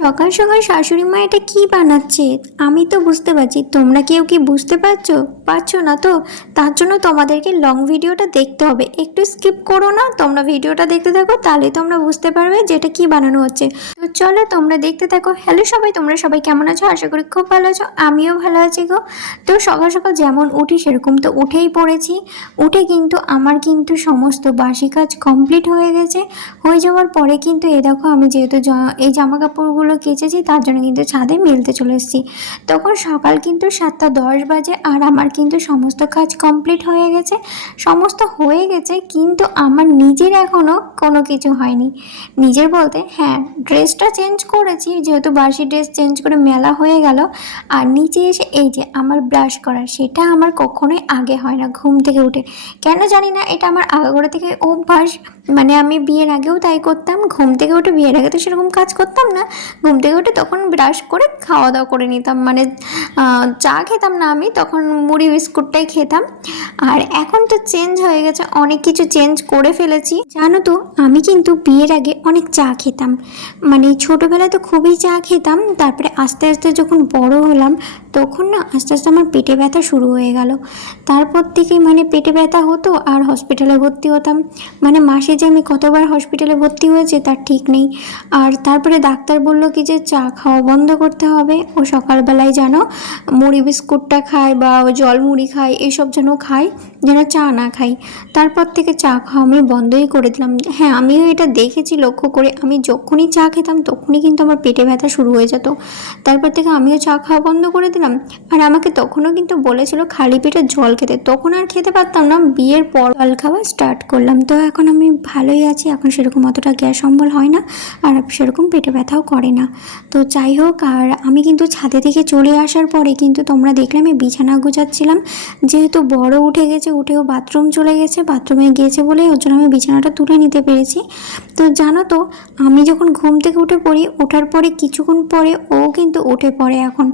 সকাল সকাল শাশুড়ি মা এটা কি বানাচ্ছে? আমি তো বুঝতে পারছি, তোমরা কেউ কি বুঝতে পারছো না তো? তার জন্য তোমাদেরকে লং ভিডিওটা দেখতে হবে, একটু স্কিপ করো না, তোমরা ভিডিওটা দেখতে থাকো, তাহলে তোমরা বুঝতে পারবে যে এটা কি বানানো হচ্ছে। তো চলো তোমরা দেখতে থাকো। হ্যালো সবাই, তোমরা সবাই কেমন আছো? আশা করি খুব ভালো আছো, আমিও ভালো আছি গো। তো সকাল সকাল যেমন উঠি সেরকম তো উঠেই পড়েছি। উঠে কিন্তু আমার কিন্তু সমস্ত বাসি কাজ কমপ্লিট হয়ে গেছে। হয়ে যাওয়ার পরে কিন্তু দেখো, আমি যেহেতু এই জামা কাপড়গুলো কেচেছি তার জন্য কিন্তু ছাদে মেলতে চলে এসেছি। তখন সকাল কিন্তু 7:10 বাজে, আর আমার কিন্তু সমস্ত কাজ কমপ্লিট হয়ে গেছে। সমস্ত হয়ে গেছে, কিন্তু আমার নিজের এখনও কোনো কিছু হয়নি। নিজের বলতে হ্যাঁ, ড্রেসটা চেঞ্জ করেছি, যেহেতু বাসি ড্রেস চেঞ্জ করে মেলা হয়ে গেল। আর নিচে এসে এই যে আমার ব্রাশ করা, সেটা আমার কখনোই আগে হয় না ঘুম থেকে উঠে। কেন জানি না, এটা আমার আগাগোড়া থেকে অভ্যাস। মানে আমি বিয়ের আগেও তাই করতাম, ঘুম থেকে উঠে, বিয়ের আগে তো সেরকম কাজ করতাম না। ঘুম থেকে উঠে তখন ব্রাশ করে খাওয়া দাওয়া করে নিতাম, মানে চা খেতাম না আমি তখন, মুড়ি বিস্কুটটাই খেতাম। আর এখন তো চেঞ্জ হয়ে গেছে, অনেক কিছু চেঞ্জ করে ফেলেছি। জানো তো, আমি কিন্তু বিয়ের আগে অনেক চা খেতাম, মানে ছোটোবেলায় তো খুবই চা খেতাম। তারপরে আস্তে আস্তে যখন বড় হলাম, তখন না আস্তে আস্তে আমার পেটে ব্যথা শুরু হয়ে গেল। তারপর থেকে মানে পেটে ব্যথা হতো আর হসপিটালে ভর্তি হতাম। মানে মাসে যে আমি কতবার হসপিটালে ভর্তি হয়েছে তার ঠিক নেই। আর তারপরে ডাক্তার বলল কি যে চা খাওয়া বন্ধ করতে হবে, ও সকালবেলায় যেন মুড়ি বিস্কুটটা খায় বা জল মুড়ি খায়, এইসব যেন খায়, যেন চা না খাই। তারপর থেকে চা খাওয়া আমি বন্ধই করে দিলাম। হ্যাঁ, আমিও এটা দেখেছি লক্ষ্য করে, আমি যখনই চা খেতাম তখনই কিন্তু আমার পেটে ব্যথা শুরু হয়ে যেত। তারপর থেকে আমিও চা খাওয়া বন্ধ করে দিলাম। আর আমাকে তখনও কিন্তু বলেছিল খালি পেটে জল খেতে, তখন আর খেতে পারতাম না, বিয়ের পর জল খাওয়া স্টার্ট করলাম। তো এখন আমি ভালোই আছি, এখন সেরকম অতটা গ্যাস অম্বল হয় না, আর সেরকম পেটে ব্যথাও করে না। তো যাই হোক, আর আমি কিন্তু ছাদে থেকে চলে আসার পরে কিন্তু তোমরা দেখলে আমি বিছানা গোছাচ্ছিলাম। যেহেতু বড় উঠে গেছে, উঠেও বাথরুম চলে গেছে, বাথরুমে গিয়েছে বলে ওর জন্য আমি বিছানাটা তুলে নিতে পেরেছি। তো জানো তো, আমি যখন ঘুম থেকে উঠে পড়ি, ওঠার পরে কিছুক্ষণ পরে ও কিন্তু উঠে পড়ে। এখন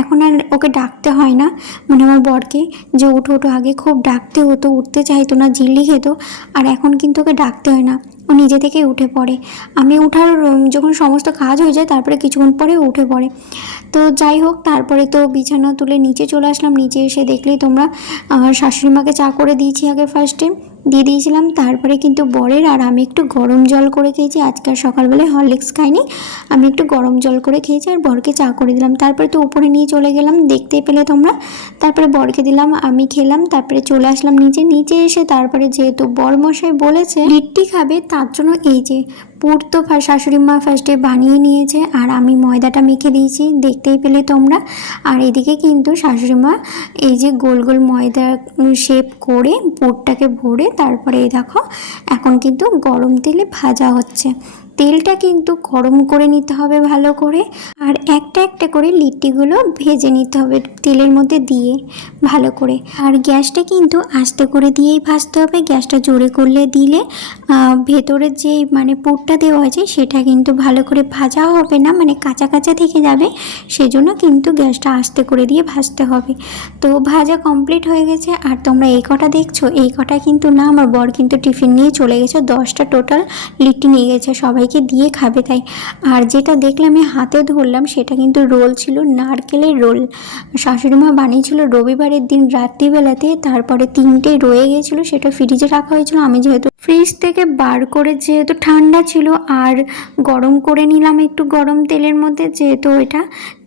এখন আর ওকে ডাকতে হয় না, মানে আমার বরকে, যে উঠো উঠো, আগে খুব ডাকতে হতো, উঠতে চাইতো না, ঝিল্লি খেত। আর এখন কিন্তু ওকে ডাকতে হয় না, ও নিজে থেকেই উঠে পড়ে। আমি উঠার যখন সমস্ত কাজ হয়ে যায় তারপরে কিছুক্ষণ পরে উঠে পড়ে। তো যাই হোক, তারপরে তো বিছানা তুলে নিচে চলে আসলাম। নিচে এসে দেখলেই তোমরা, আমার শাশুড়ি মাকে চা করে দিয়েছি, আগে ফার্স্টে দিয়ে দিয়েছিলাম। তারপরে কিন্তু বরের আর আমি একটু গরম জল করে খেয়েছি। আজকাল সকালবেলায় হরলিক্স খাইনি, আমি একটু গরম জল করে খেয়েছি আর বরকে চা করে দিলাম। তারপরে তো উপরে নিয়ে চলে গেলাম, দেখতেই পেলে তোমরা। তারপরে বরকে দিলাম, আমি খেলাম, তারপরে চলে আসলাম নিচে। নিচে এসে তারপরে যেহেতু বরমশাই বলেছে লিট্টি খাবে, তার জন্য এই যে পুর তো শাশুড়ি মা ফার্স্টে বানিয়ে নিয়েছে, আর আমি ময়দাটা মেখে দিয়েছি, দেখতেই পেলে তোমরা। আর এদিকে কিন্তু শাশুড়ি মা এই যে গোল গোল ময়দা শেপ করে পুরটাকে ভরে, তারপরে এই দেখো এখন কিন্তু গরম তেলে ভাজা হচ্ছে। তেলটা কিন্তু গরম করে নিতে হবে ভালো করে, আর একটা একটা করে লিট্টিগুলো ভেজে নিতে হবে তেলের মধ্যে দিয়ে ভালো করে। আর গ্যাসটা কিন্তু আস্তে করে দিয়েই ভাজতে হবে, গ্যাসটা জোরে করলে দিলে ভেতরের যে মানে পুরটা দেওয়া আছে সেটা কিন্তু ভালো করে ভাজা হবে না, মানে কাঁচা কাঁচা থেকে যাবে। সেজন্য কিন্তু গ্যাসটা আস্তে করে দিয়ে ভাজতে হবে। তো ভাজা কমপ্লিট হয়ে গেছে। আর তোমরা এই কটা দেখছো, এই কটা কিন্তু না, আমার বর কিন্তু টিফিন নিয়ে চলে গেছে, 10টা টোটাল লিট্টি নিয়ে গেছে, সবাইকে দিয়ে খাবে তাই। আর যেটা দেখলে আমি হাতে ধরলাম, সেটা কিন্তু রোল ছিল, নারকেলের রোল। শাশুড়ি মা বানিয়েছিল রবিবারের দিন রাত্রিবেলাতে, তারপরে 3টে রয়ে গেছিলো, সেটা ফ্রিজে রাখা হয়েছিল। আমি যেহেতু ফ্রিজ থেকে বার করে, যেহেতু ঠান্ডা ছিল, আর গরম করে নিলাম একটু গরম তেলের মধ্যে, যেহেতু এটা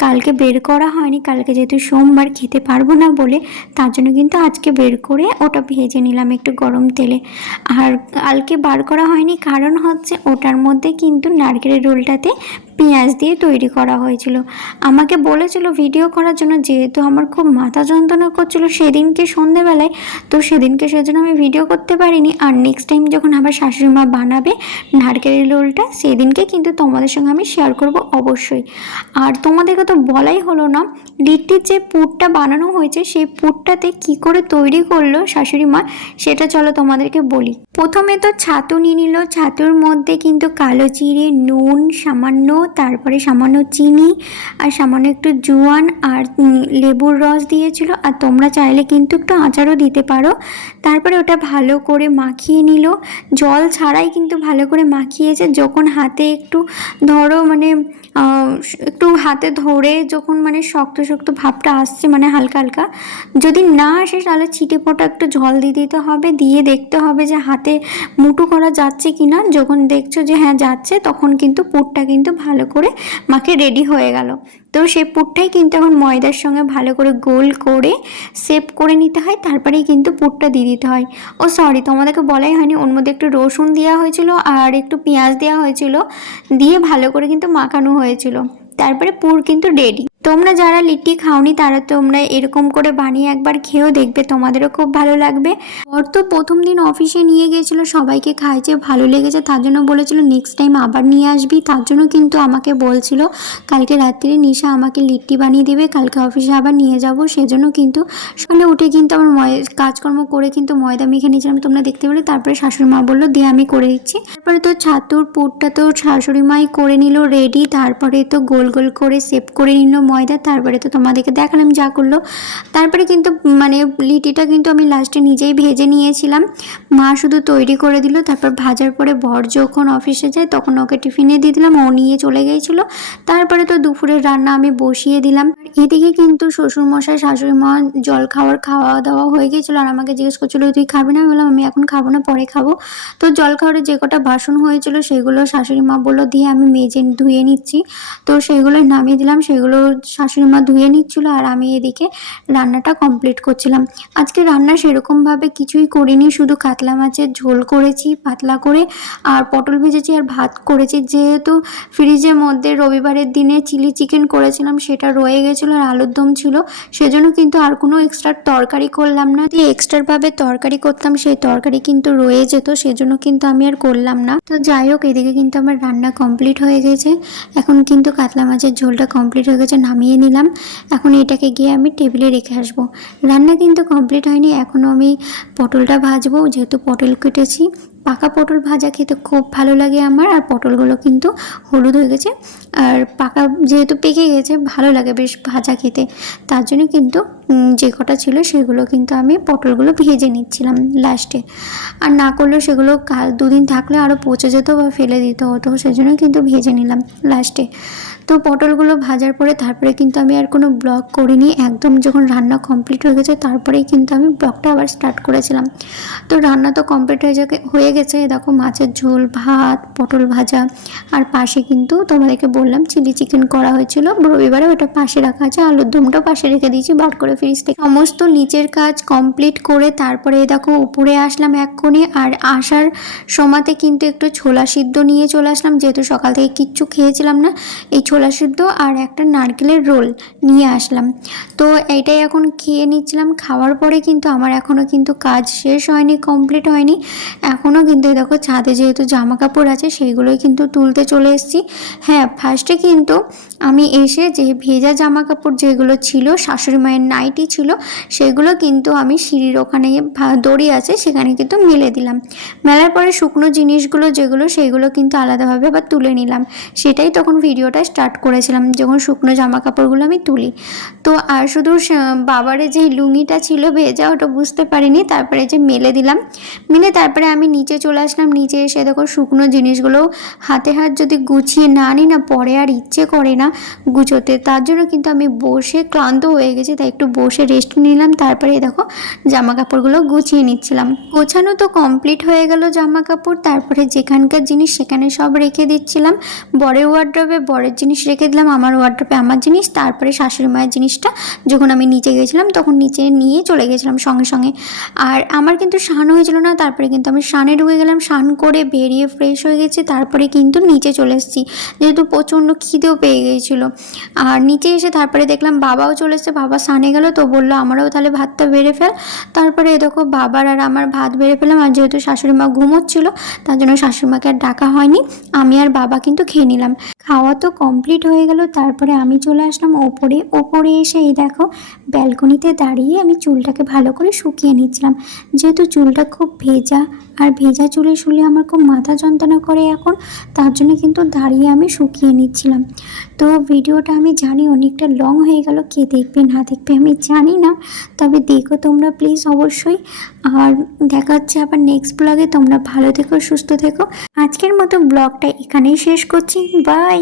কালকে বের করা হয়নি, কালকে যেহেতু সোমবার খেতে পারবো না বলে, তার জন্য কিন্তু আজকে বের করে ওটা ভেজে নিলাম একটু গরম তেলে। আর কালকে বার করা হয়নি কারণ হচ্ছে ওটার মধ্যে কিন্তু নারকেলের রোলটাতে পেঁয়াজ দিয়ে তৈরি করা হয়েছিল। আমাকে বলেছিল ভিডিও করার জন্য, যেহেতু আমার খুব মাথা যন্ত্রণা করছিল সেদিনকে সন্ধেবেলায়, তো সেদিনকে সেজন্য আমি ভিডিও করতে পারিনি। আর নেক্সট টাইম যখন আবার শাশুড়ি মা বানাবে নারকেলের রোলটা, সেদিনকে কিন্তু তোমাদের সঙ্গে আমি শেয়ার করব অবশ্যই। আর তোমাদেরকে তো বলাই হলো না, লিট্টির যে পুরটা বানানো হয়েছে সেই পুরটাতে কি করে তৈরি করলো শাশুড়ি মা, সেটা চলো তোমাদেরকে বলি। প্রথমে তো ছাতু নিয়ে নিল, ছাতুর মধ্যে কিন্তু কালো জিরে, নুন, সামান্য তারপরে সামান্য চিনি আর সামান্য একটু জোয়ান আর লেবুর রস দিয়েছিল। আর তোমরা চাইলে কিন্তু একটু আচারও দিতে পারো। তারপরে ওটা ভালো করে মাখিয়ে নিল, জল ছাড়াই কিন্তু ভালো করে মাখিয়েছে। যখন হাতে একটু ধরো মানে একটু হাতে ধরে যখন মানে শক্ত শক্ত ভাবটা আসছে, মানে হালকা হালকা, যদি না আসে তাহলে ছিটে ফোঁটা একটু জল দিয়ে দিতে হবে, দিয়ে দেখতে হবে যে হাতে মুঠো করা যাচ্ছে কি না। যখন দেখছো যে হ্যাঁ যাচ্ছে, তখন কিন্তু পুরটা কিন্তু ভালো করে মাখে রেডি হয়ে গেল। তো সেই পুরটাই কিন্তু এখন ময়দার সঙ্গে ভালো করে গোল করে সেপ করে নিতে হয়, তারপরেই কিন্তু পুরটা দিয়ে দিতে হয়। ও সরি, তোমাদেরকে বলাই হয়নি, ওর মধ্যে একটু রসুন দেওয়া হয়েছিল আর একটু পেঁয়াজ দেওয়া হয়েছিল, দিয়ে ভালো করে কিন্তু মাখানো হয়েছিল। তারপরে পুর কিন্তু রেডি। তোমরা যারা লিট্টি খাওনি তারা তোমরা এরকম করে বানিয়ে একবার খেয়েও দেখবে, তোমাদেরও খুব ভালো লাগবে। ওর তো প্রথম দিন অফিসে নিয়ে গিয়েছিল, সবাইকে খাইছে, ভালো লেগেছে, তার জন্য বলেছিল নেক্সট টাইম আবার নিয়ে আসবি। তার জন্য কিন্তু আমাকে বলছিল কালকে রাত্রে নিশা আমাকে লিট্টি বানিয়ে দেবে, কালকে অফিসে আবার নিয়ে যাব। সেজন্য কিন্তু সকালে উঠে কিন্তু আমার কাজকর্ম করে কিন্তু ময়দা মেখে নিয়েছিলাম, তোমরা দেখতে পেলে। তারপরে শাশুড়ি মা বললো দিয়ে আমি করে দিচ্ছি। তারপরে তো ছাতুর পুরটা তো শাশুড়ি মাই করে নিল রেডি। তারপরে তো গোল গোল করে সেপ করে নিল ময়দা। তারপরে তো তোমাদেরকে দেখালাম যা করলো। তারপরে কিন্তু মানে লিটিটা কিন্তু আমি লাস্টে নিজেই ভেজে নিয়েছিলাম, মা শুধু তৈরি করে দিল। তারপর ভাজার পরে বর যখন অফিসে যায় তখন ওকে টিফিনে দিয়ে দিলাম, ও নিয়ে চলে গিয়েছিল। তারপরে তো দুপুরের রান্না আমি বসিয়ে দিলাম। এদিকে কিন্তু শ্বশুরমশাই শাশুড়ি মা খাওয়া দাওয়া হয়ে গিয়েছিলো, আর আমাকে জিজ্ঞেস করছিলো তুই খাবি না? আমি বললাম আমি এখন খাবো না, পরে খাবো। তো জলখাবারের যে কটা বাসন হয়েছিল সেগুলো শাশুড়ি মা বললো দিয়ে আমি মেজে ধুয়ে নিচ্ছি। তো সেগুলো নামিয়ে দিলাম, সেগুলো শাশুড়ি মা ধুয়ে নিচ্ছিলো, আর আমি এদিকে রান্নাটা কমপ্লিট করছিলাম। আজকে রান্না সেরকমভাবে কিছুই করিনি, শুধু কাতলা মাছের ঝোল করেছি পাতলা করে, আর পটল ভেজেছি আর ভাত করেছি। যেহেতু ফ্রিজের মধ্যে রবিবারের দিনে চিলি চিকেন করেছিলাম, সেটা রয়ে গেছিলো, আর আলুর দম ছিল, সেজন্য কিন্তু আর কোনো এক্সট্রা তরকারি করলাম না। দিয়ে এক্সট্রাভাবে তরকারি করতাম সেই তরকারি কিন্তু রয়ে যেত, সেজন্য কিন্তু আমি আর করলাম না। তো যাই হোক, এদিকে কিন্তু আমার রান্না কমপ্লিট হয়ে গেছে। এখন কিন্তু কাতলা মাছের ঝোলটা কমপ্লিট হয়ে গেছে, নামিয়ে নিলাম। এখন এটাকে গিয়ে আমি টেবিলে রেখে আসবো। রান্না কিন্তু কমপ্লিট হয়নি, এখনও আমি পটলটা ভাজবো। যেহেতু পটল কেটেছি, পাকা পটল ভাজা খেতে খুব ভালো লাগে আমার, আর পটলগুলো কিন্তু হলুদ হয়ে গেছে, আর পাকা যেহেতু পেকে গেছে ভালো লাগে বেশ ভাজা খেতে। তার জন্য কিন্তু যে কটা ছিল সেগুলো কিন্তু আমি পটলগুলো ভেজে নিচ্ছিলাম লাস্টে। আর না করলেও সেগুলো কাল দুদিন থাকলে আরও পচে যেত বা ফেলে দিতে হতো, সেজন্য কিন্তু ভেজে নিলাম লাস্টে। তো পটলগুলো ভাজার পরে তারপরে কিন্তু আমি আর কোনো ব্লগ করিনি, একদম যখন রান্না কমপ্লিট হয়ে গেছে তারপরেই কিন্তু আমি ব্লগটা আবার স্টার্ট করেছিলাম। তো রান্না তো কমপ্লিট হয়ে গেছে। দেখো মাছের ঝোল, ভাত, পটল ভাজা, আর পাশে কিন্তু তোমাদেরকে বললাম চিলি চিকেন করা হয়েছিল রবিবারে, ওটা পাশে রাখা আছে। আলুর দমটাও পাশে রেখে দিয়েছি বার করে ফ্রিজ থেকে। সমস্ত নিচের কাজ কমপ্লিট করে তারপরে দেখো উপরে আসলাম এক্ষুনি, আর আসার সময়তে কিন্তু একটু ছোলা সিদ্ধ নিয়ে চলে আসলাম, যেহেতু সকাল থেকে কিচ্ছু খেয়েছিলাম না। এই ছোলা সিদ্ধ আর একটা নারকেলের রোল নিয়ে আসলাম। তো এইটাই এখন খেয়ে নিচ্ছিলাম। খাওয়ার পরে কিন্তু আমার এখনও কিন্তু কাজ শেষ হয়নি, কমপ্লিট হয়নি এখনও। কিন্তু দেখো ছাদে যেহেতু জামা কাপড় আছে সেইগুলোই কিন্তু তুলতে চলে এসেছি। হ্যাঁ, ফার্স্টে কিন্তু আমি এসে যে ভেজা জামা কাপড় যেগুলো ছিল, শাশুড়ি মায়ের নাইটি ছিল, সেগুলো কিন্তু আমি সিঁড়ির ওখানে দড়ি আছে সেখানে কিন্তু মেলে দিলাম। মেলার পরে শুকনো জিনিসগুলো যেগুলো সেইগুলো কিন্তু আলাদাভাবে আবার তুলে নিলাম। সেটাই তখন ভিডিওটা স্টার্ট করেছিলাম, যখন শুকনো জামা কাপড়গুলো আমি তুলি। তো আর শুধু বাবারে যে লুঙ্গিটা ছিল ভেজা, ওটা বুঝতে পারিনি, তারপরে যে মেলে দিলাম। মিলে তারপরে আমি নিচে চলে আসলাম। নিচে এসে দেখো শুকনো জিনিসগুলো হাতে হাত যদি গুছিয়ে না নিই না, পরে আর ইচ্ছে করে না গুছোতে। তার জন্য কিন্তু আমি বসে ক্লান্ত হয়ে গেছি, তাই একটু বসে রেস্ট নিলাম। তারপরে দেখো জামা কাপড়গুলো গুছিয়ে নিচ্ছিলাম। গোছানো তো কমপ্লিট হয়ে গেল জামা কাপড়। তারপরে যেখানকার জিনিস সেখানে সব রেখে দিচ্ছিলাম। বরের ওয়ার্ড্রবে বরের জিনিস রেখে দিলাম, আমার ওয়ার্ড্রবে আমার জিনিস। তারপরে শাশুড়ি মায়ের জিনিসটা যখন আমি নিচে গেছিলাম তখন নিচে নিয়ে চলে গেছিলাম সঙ্গে সঙ্গে। আর আমার কিন্তু স্নান হয়েছিল না, তারপরে কিন্তু আমি স্নানে ঢুকে গেলাম। স্নান করে বেরিয়ে ফ্রেশ হয়ে গেছি, তারপরে কিন্তু নিচে চলে এসেছি, যেহেতু প্রচণ্ড খিদেও পেয়ে গিয়েছিলো। আর নিচে এসে তারপরে দেখলাম বাবাও চলে এসেছে, বাবা স্নানে গেল, তো বললো আমারও তাহলে ভাতটা বেড়ে ফেল। তারপরে দেখো বাবার আর আমার ভাত বেড়ে ফেলাম। আর যেহেতু শাশুড়ি মা ঘুমোচ্ছিল তার জন্য শাশুড়ি মাকে আর ডাকা হয়নি, আমি আর বাবা কিন্তু খেয়ে নিলাম। খাওয়া তো কমপ্লিট হয়ে গেল। তারপরে আমি চলে আসলাম ওপরে। ওপরে এসে এই দেখো ব্যালকনিতে দাঁড়িয়ে আমি চুলটাকে ভালো করে শুকিয়ে নিচ্ছিলাম, যেহেতু চুলটা খুব ভেজা, আর ভেজা চুলে শুলে আমার খুব মাথা যন্ত্রণা করে এখন, তার জন্য কিন্তু দাঁড়িয়ে আমি শুকিয়ে নিচ্ছিলাম। তো ভিডিওটা আমি জানি অনেকটা লং হয়ে গেল, কে দেখবে না দেখবে আমি জানি না, তবে দেখো তোমরা প্লিজ অবশ্যই। আর দেখা হচ্ছে আবার নেক্সট ব্লগে। তোমরা ভালো থেকো, সুস্থ থেকো। আজকের মতো ব্লগটা এখানেই শেষ করছি। বাই।